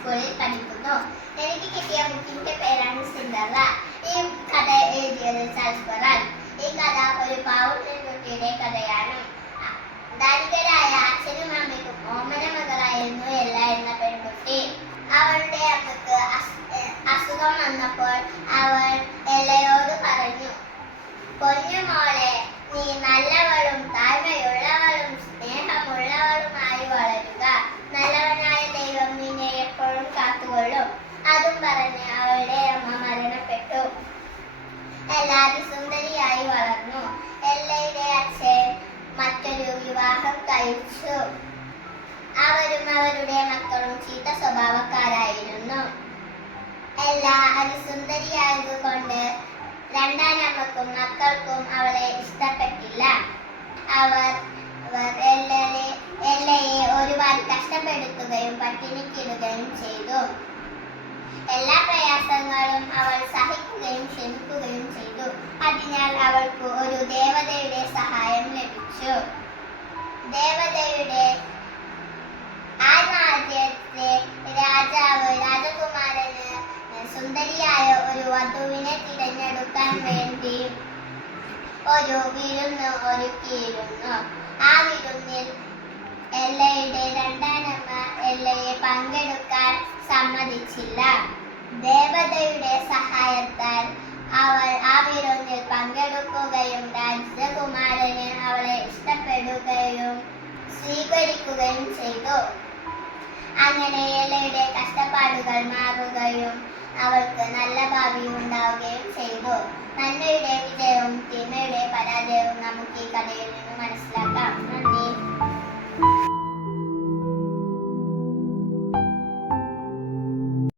സ്കൂളിൽ പഠിക്കുന്നു. എനിക്ക് കിട്ടിയ ബുക്കിന്റെ പേരാണ് സിൻഡറ ഈ കഥ എഴുതിയത് ചാൾസ് കൊറാൻ ഈ കഥ ഒരു പാവപ്പെട്ട കുട്ടിയുടെ കഥയാണ്. ധനികരായ അച്ഛനും അമ്മയ്ക്കും ഓമന മകളായിരുന്നു എല്ല എന്ന പെൺകുട്ടി. അവളുടെ അമ്മയ്ക്ക് അസുഖം വന്നപ്പോൾ അവൾ സുന്ദരിയായി വളർന്നു. എല്ലയുടെ അച്ഛൻ മറ്റൊരു വിവാഹം കഴിച്ചു. അവരും അവരുടെ മക്കളും ചീത്ത സ്വഭാവക്കാരായിരുന്നു. എല്ലാ അതിസുന്ദരിയായതുകൊണ്ട് രണ്ടാനമ്മക്കും മക്കൾക്കും അവളെ ഇഷ്ടപ്പെട്ടില്ല. അവർ എല്ലയെ ഒരുപാട് കഷ്ടപ്പെടുത്തുകയും പട്ടിണിക്കിടുകയും ചെയ്തു. എല്ലാ പ്രയാസങ്ങളും അവൾ സഹിക്കുകയും ചെയ്തു. അതിനാൽ അവൾക്ക് ഒരു ദേവതയുടെ സഹായം ലഭിച്ചു. ദേവതയുടെ ആ രാജ്യത്തെ രാജാവ് രാജകുമാരന് സുന്ദരിയായ ഒരു വധുവിനെ തിരഞ്ഞെടുക്കാൻ വേണ്ടി ഒരു വിരുന്ന് ഒരുക്കിയിരുന്നു. ആ വിരുന്നിൽ എല്ലയുടെ രണ്ടാനമ്മ എല്ലയെ പങ്കെടുക്കാൻ സമ്മതിച്ചില്ല. ദേവതയുടെ സഹായത്താൽ അവൾ ആ വിരുന്നിൽ പങ്കെടുക്കുകയും രാജകുമാരന് അവളെ ഇഷ്ടപ്പെടുകയും സ്വീകരിക്കുകയും ചെയ്തു. അങ്ങനെ എലയുടെ കഷ്ടപ്പാടുകൾ മാറുകയും അവൾക്ക് നല്ല ഭാവി ഉണ്ടാവുകയും ചെയ്തു. നന്മയുടെ വിജയവും തിന്മയുടെ പരാജയവും നമുക്ക് ഈ കഥയിൽ നിന്ന്